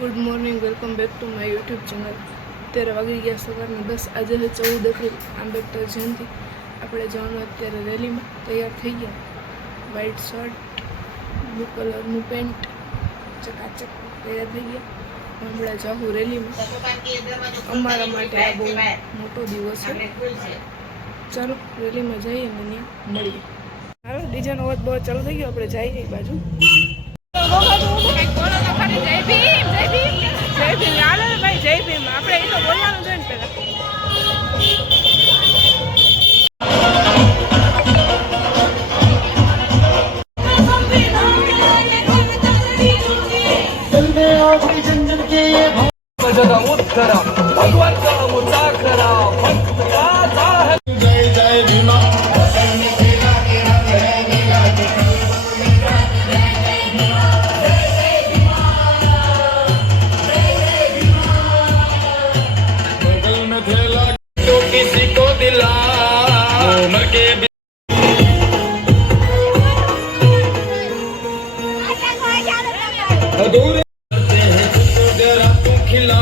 Good morning, welcome back to my YouTube channel. અત્યારે વાગી ગયા સવારના 10। આજે છે 14 એપ્રિલ, આંબેડકર જયંતિ। આપણે જવાનું અત્યારે રેલીમાં તૈયાર થઈ ગયા। વ્હાઇટ શર્ટ, બ્લુ કલરનું પેન્ટ, ચકાચક તૈયાર થઈ ગયા। હમણાં જાઉં રેલીમાં। અમારા માટે આ બહુ મોટો દિવસ છે। ચાલો રેલીમાં જઈએ ને ત્યાં મળીએ। હાલો, ડીજેનો અવાજ બહુ ચાલુ થઈ ગયો, આપણે જઈએ એ બાજુ। જય ભીમ, જય ભીમ, જય ભીમ। હાલો ભાઈ, જય ભીમ। આપણે એ તો બોલવાનું છે ને પેલા। अधूरे करते हैं खुद जरा तू खिला,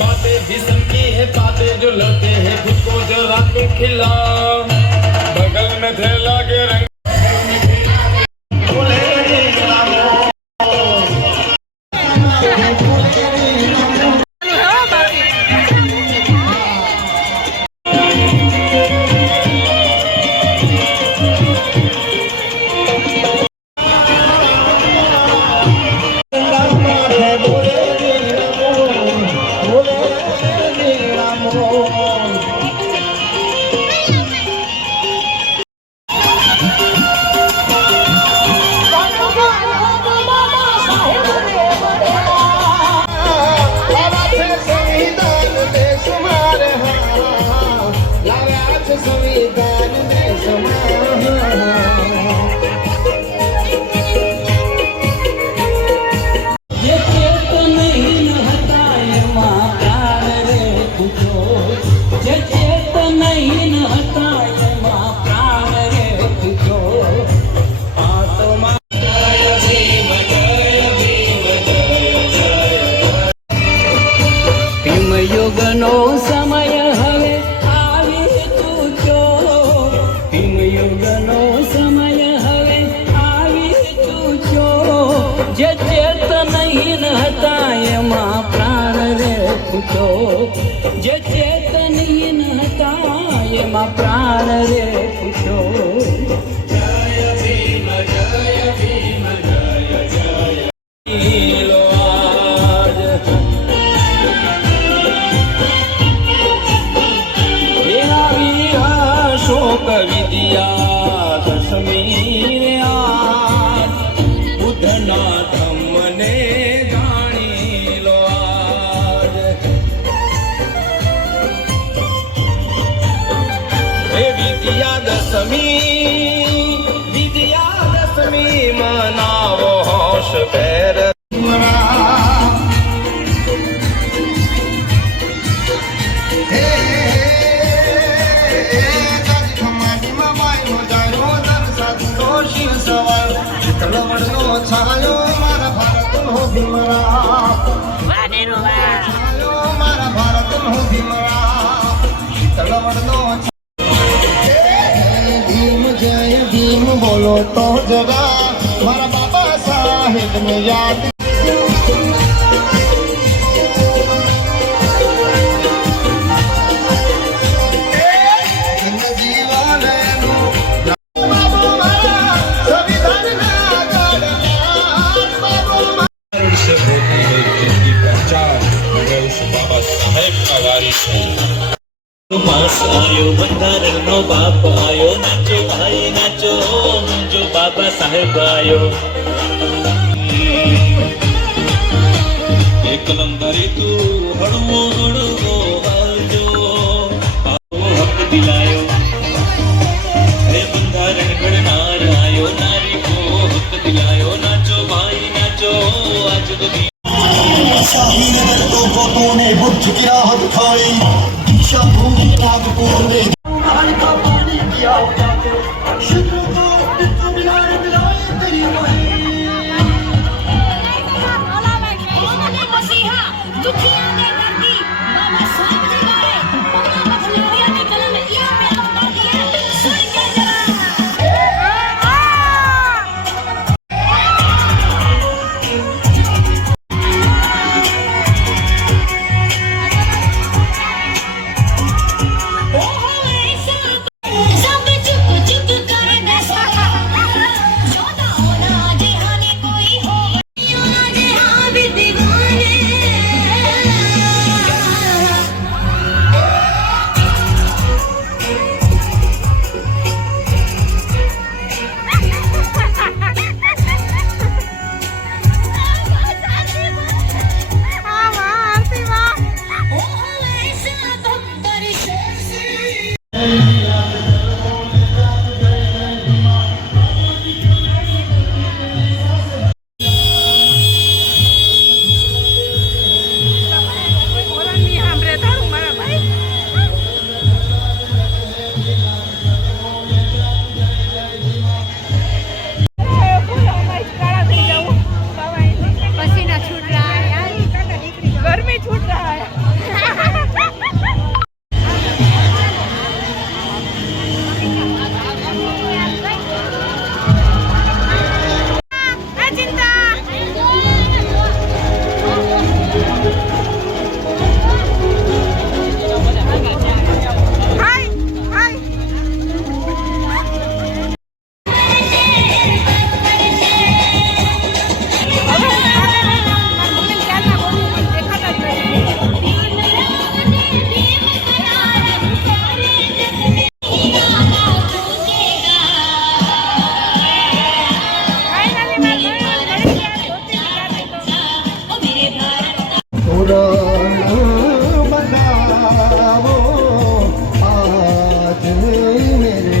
बातें जिस्म की है बातें जो लड़ते हैं खुद को जरा तू खिला। बगल में थैला के रंग યુગનો સમય હવે આવી ચૂક્યો, ભીમ યુગનો સમય હવે આવી ચૂક્યો। જે ચેતનહીન હતા એમાં પ્રાણ રે ફૂટ્યો, જે ચેતનહીન હતા એમાં પ્રાણ રે ફૂટ્યો। જય ભીમ, જય ભીમ, જય જય વિદ્યા દશમી આજ બુદ્ધના ધમ્મને જાણી લો આજ। હે વિદ્યા દશમી મનાવો હોશ ભેર। છાયો મારા ભારતનો ભીમરા, છાયો મારા ભારતનો ભીમરા, તળવડનો ભીમ જય ભીમ બોલો તો જરા મારા બાબા સાહેબને યાદ। मास आयो બંધારણનો બાપ આયો, નાચે ભાઈ નાચો જો બાબા સાહેબ આયો। એક નંબરે તું હળવો હળવો આવજો, હક દિલાયો હે બંધારણ ઘડનાર આયો, નારી કો હક દિલાયો। નાચો ભાઈ નાચો આજ બધી शाहीनगर तो गोपों ने बुद्ध की राह दिखाई, दीक्षा भूमि नागपुर में का पानी किया शुद्र को मिलाए तेरी वही। तोरण बनावो आज मेरे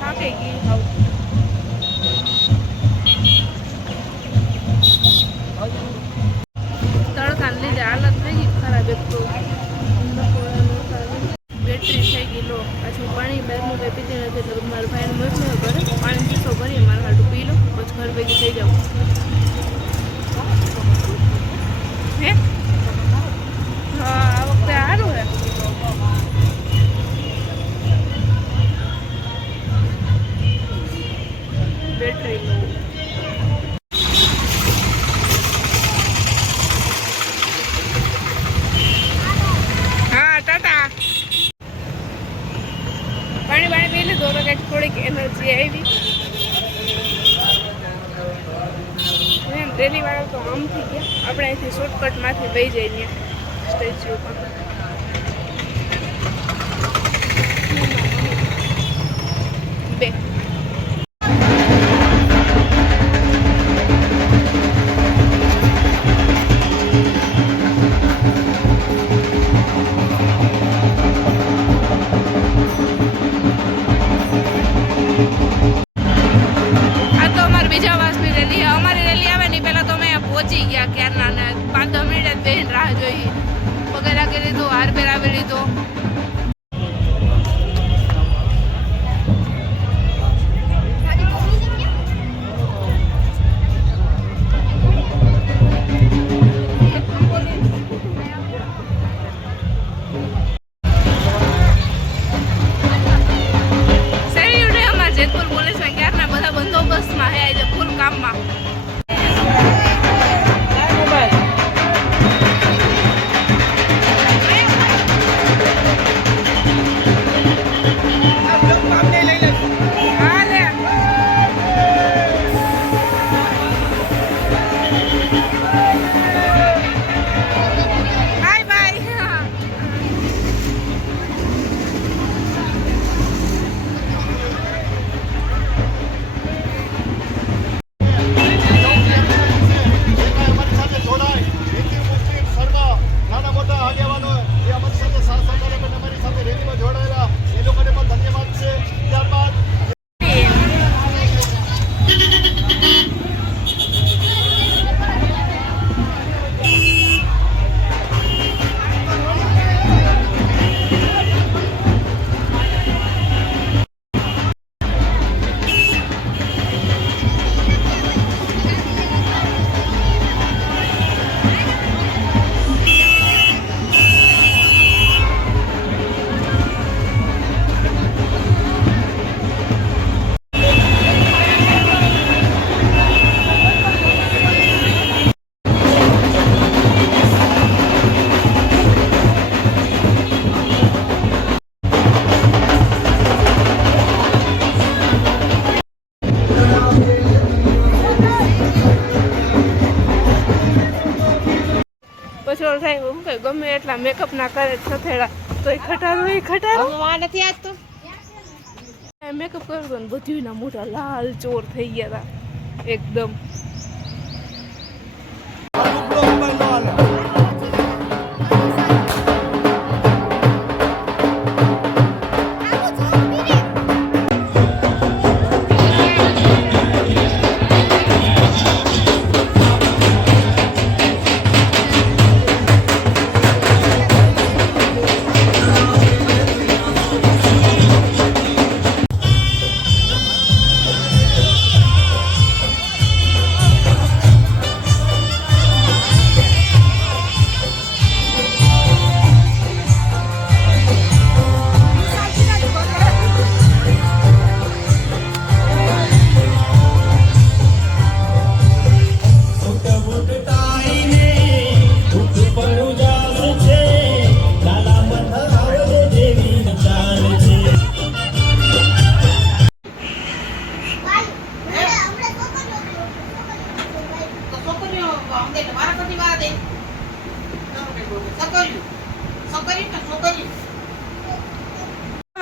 થાકી ગઈ હાવ. તડકાને લીધે હાલત થઈ ગઈ ખરાબ. એક તો બેટરી થઈ ગઈ લો. પાછું પાણી બહારનું કંઈ પીતી નથી એટલે મારા ભાઈને મળશે ઘરે પાણી પીસો ભરીએ મારા હાટું પી લો પછી ઘર ભેગી થઈ જાઉં. હે હા આ વખતે સારું હે. બેટરી લો. હા ટાટા. પાણી પી લીધું તો કંઈક થોડીક એનર્જી આવી. એમ રેલીવાળા તો આમથી ગયા આપણે અહીંથી શોર્ટકટમાંથી વહી જઈએ સ્ટેચ્યુ પર. બે બીજા વાસની રેલી. અમારી રેલી આવે ને પહેલાં તો અમે પહોંચી ગયા ક્યારના ને 5-10 મિનિટ બેન રાહ જોઈ. પગે લાગી લીધો, હાર પહેરાવી લીધો. જેતપુર પોલીસ ક્યારના બધા બંદોબસ્તમાં હે આજે ફૂલ કામમાં. પછી ઓળ થાય હું કઈ ગમે એટલા મેકઅપ ના કરે છથેડા તો એ ખટારો નથી આજ તો મેકઅપ કર્યો ને બધું ના મોટા લાલ ચોર થઈ ગયા હતા એકદમ.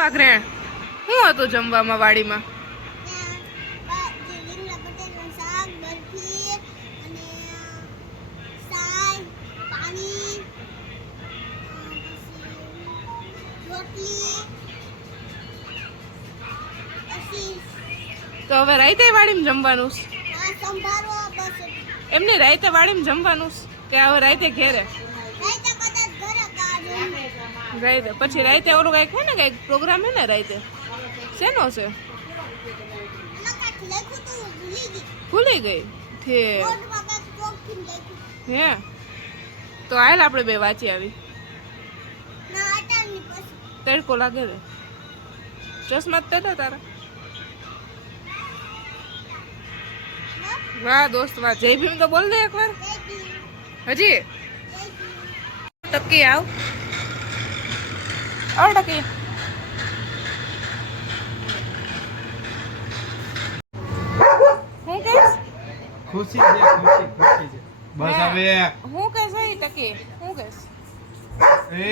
વાઘરેણ શું હતું જમવામાં વાડીમાં? તો હવે રાઈતે વાડીમાં જમવાનું છે? એમને રાઈતે વાડીમાં જમવાનું છે કે હવે રાઈતે ઘેરે? રાઈતે પછી રાઈતે ઓલું કઈક હે ને કઈક પ્રોગ્રામ હે ને રાઈતે? શેનો છે? ભૂલી ગઈ છે હે? તો હાલ આપણે બે વાંચી આવી. તડકો લાગે રે. ચશ્મા જ પહેર્યા તારા? વાહ દોસ્ત વાહ. જય ભીમ તો બોલ દે એકવાર. હજી ટકી આવ ટકી. હું કહીશ? ખુશી છે ખુશી ખુશી છે બસ હવે હું કહીશ એ ટકી? હું કહીશ? એ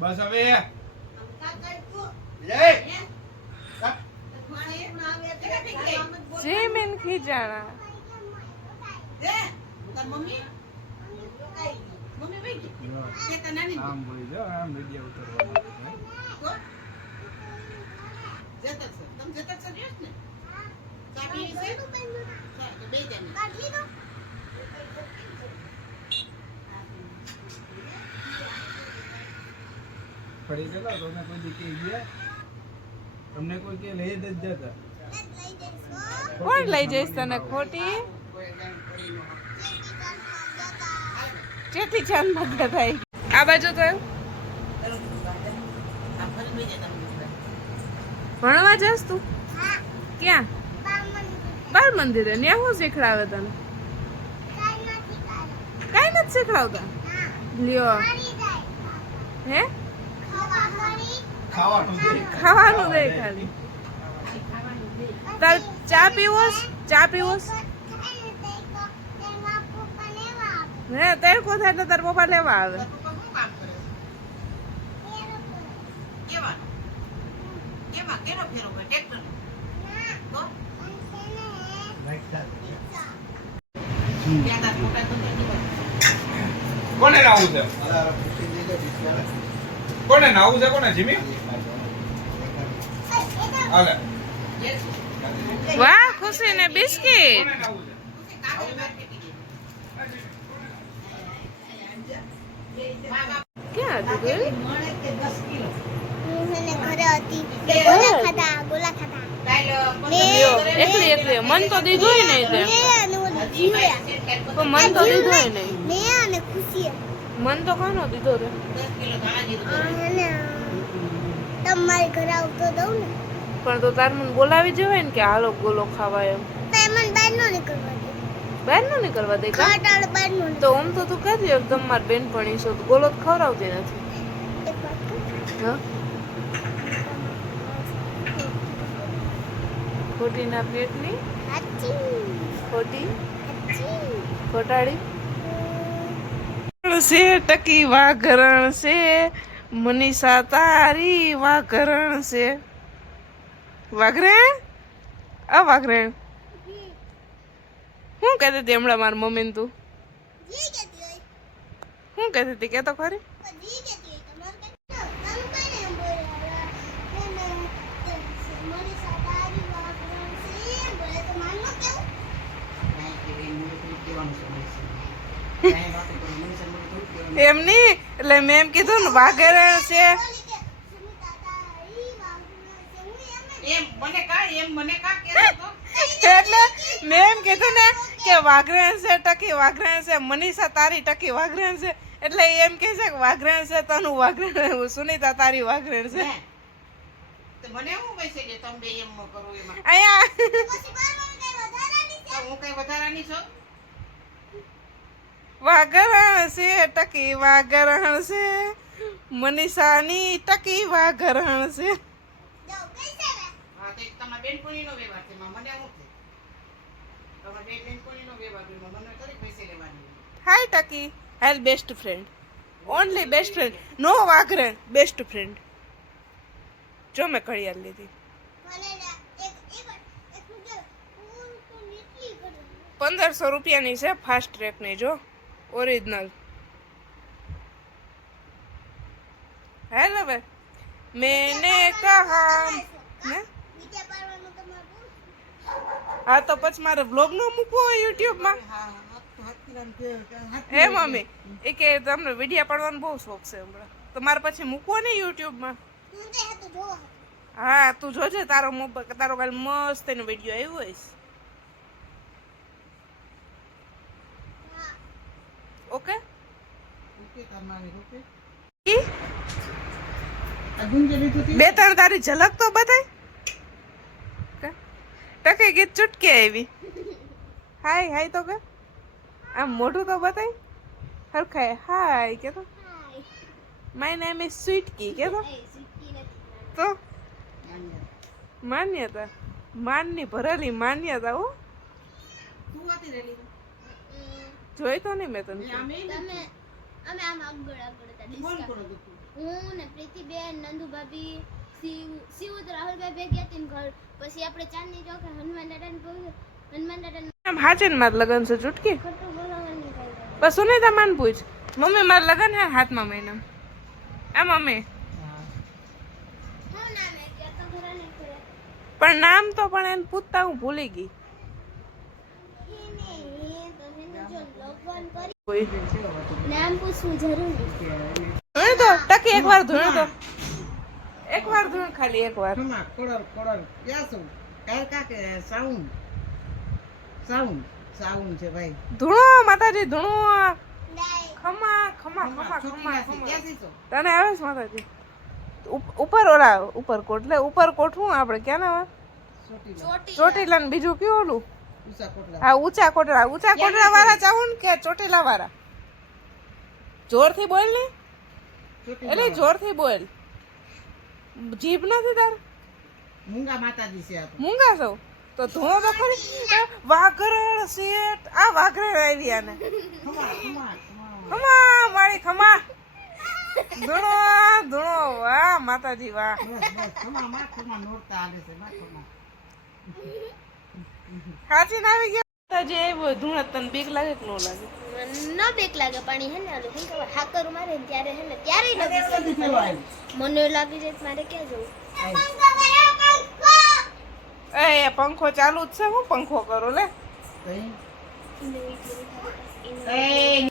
બસ હવે જે મેન ખીજાણા. આમ બોલી દો આમ વિડિયો ઉતારવાનો પડી ગયેલા તમને કોઈ દીકે ગયા તમને કોઈ કે લઈ જ જતા કોણ લઈ જઈશ તને ખોટી? ચેથી ચાંદ મગા થાય. આ બાજુ તો ભણવા જસ તું? ક્યાં? બાળ મંદિરે. ત્યાં શું શીખડાવે તને? કઈ નથી શીખડાવતા? લ્યો હે? ખાવાનું દે ખાલી. તાર ચા પીવોસ? ચા પીવોસ? હે તડકો થાય એટલે તાર પપ્પા લેવા આવે. કોને નાવું છે? કોને નાવું છે? કોને જીમી? હાલે વાહ ખુશી ને બિસ્કિટ. કોને નાવું છે? ક્યાં હતું તું? એકલી એકલી મન તો દીધું નહીં તે. મન તો દીધું નહીં. મન તો કાનો દીધો રે? તમારે ઘરે આવતો દઉં ને. પણ તો તાર મને બોલાવી જવાય ને કે હાલો ગોલો ખાવા એમ. મને બહાર નો નીકળવા દે. બહાર નો નીકળવા દે કા? ખાટાડ બહાર નો તો આમ તો તું કહેતી હોય કે તમારી બેનપણી છો તો ગોલો તો ખવડાવતી નથી. એક વાત કહું? હા ખોટી ના પેટની હાચી ખોટી હાચી. ખોટાડી છે ટકી વાઘરણ છે મનીષા તારી વાઘરણ છે. વાઘરણ વાઘરણ શું કહેતી હતી હમણાં મારી મમ્મીને તું? જી કેતી હોય શું કહેતી હતી કે તો ખરી? જી કેતી હોય તમારે કઈ તમે કઈ ને બોલ્યા મને સાતારી વાગણ છે બોલે તો માનનો કેવું એમ નહીં એટલે મેં એમ કીધું ને વાઘરણ છે. બોલી કે સુમિતા તારી વાગણ છે હું એમ એટલે મેં એમ કીધું ને કે વાઘરણ છે ટકી વાઘરણ છે મનીષા તારી ટકી વાઘરણ છે એટલે એમ કહે છે કે વાઘરણ છે તનું વાઘરણ સુનિતા તારી વાઘરણ છે. મને શું કહે છે કે તમે બે એમ ન કરો એમાં અહીંયા પછી બારમાં કઈ વધારાની છે તો હું કઈ વધારાની છું વાઘરણ છે ટકી વાઘરણ છે મનીષાની ટકી વાઘરણ છે. જો પૈસા ને હા તો તમારા બેનપણીનો વ્યવહાર છે એમાં મને શું છે તમારા બે બેનપણીનો વ્યવહાર છે એમાં મને થોડી પૈસે લેવાની હાય ટકી હાલ best friend only best friend નો વાઘરણ બેસ્ટ ફ્રેન્ડ. જો મેં ઘડિયાળ લીધી મને એક મુદ્દે ફૂલ તો નીકળી ગયો 1500 રૂપિયાની છે ફાસ્ટ ટ્રેકની જો ઓરિજિનલ. હેલો ભાઈ મેને કહા ને વિડિયા પાડવાનું તમારે બહુ હા તો પછી મારે વ્લોગ નો મૂકવો હોય યુટ્યુબમાં હે મમ્મી એ કે તમને વિડીયો પાડવાનો બહુ શોખ છે હમણાં તો મારે પછી મૂકવો ને યુટ્યુબમાં હું તે હતું જોવા હા તું જોજે તારો મોબાઈલ તારો કાલ મસ્ત એનો વિડીયો આવ્યો હોય હા ઓકે ઓકે કરવાની ઓકે ઈ આ ગુંજે લીધું તી બે ત્રણ તારી ઝલક તો બતાય ટકે ગીત ચૂટકી આવી હાય હાય તો કે આમ મોઢું તો બતાય હરખાય હાય કે તો હાય માય નેમ ઇઝ સ્વીટકી કે તો એ સિટી નથી તો માન્યતા માનની ભરેલી માન્યતા હો તું હતી રેલી જોઈ તો નહીં મેં તને તમે અમે આમ આગળ હતા કોણ ડિસ્કસ કોણ હતું હું ને પ્રીતિબેન નંદુ ભાભી શિવ તો રાહુલભાઈ ભેગી હતી ને ઘર પછી આપણે ચાંદની ચોક હનુમાન દાદાને એમ હાચે ને મારા લગન છે ચૂટકી ખોટું બોલાવવાની કઈ બસ સુનિતા માન પૂછ મમ્મી મારા લગન હે હાથમાં મહિના આ મમ્મી હું નામ હે કે તો ઘરે નહીં કરે પણ નામ તો પણ એને પૂછતા હું ભૂલી ગઈ એને તો એને જો લગન કરી કોઈ નામ પૂછવું જરૂરી ધોણ તો ટકી એકવાર ધોણ તો એકવાર ધોણ ખાલી એકવાર ખમા કોડર ક્યાં છું કાલ કાકે સાઉન્ડ છે ભાઈ ધૂણો માતાજી ધૂણો ડાય ખમા ખમા ખમા છોકરી ખમા નાસી ખમા ક્યાંથી છો તને આવે છે માતાજી ઉપર ઓલા ઉપરકોટ લે ઉપરકોટ હું આપણે ક્યાં ના છોટી ચોટીલા ને બીજું કયું ઓલું ઉષા કોટલા હા ઊંચા કોટડા વાળા ચાવું ને કે ચોટીલા વાળા જોરથી બોલ ને એટલે જોરથી બોલ જીભ નથી તાર મૂંગા માતાજી છે આ તો મૂંગા સૌ તો ધૂણો તો ખરી વાઘરણ શેઠ આ વાઘરણ આવી આને ખમા મારી ખમા ધૂણો ધૂણો વાહ માતાજી વાહ ખમા નોરતા આલે છે ખમા સાચી ને આવી ગયા માતાજી આવ્યો ધૂણો તને બીક લાગે કે ન લાગે ન બેક લાગે પાણી હે ને આલું હું ખબર હાકર મારે ને ત્યારે હે ને ત્યારે ન બીક લાગે મને લાગી જાય તો મારે ક્યાં જવું એ પંખો ચાલુ જ છે હું પંખો કરો લે એ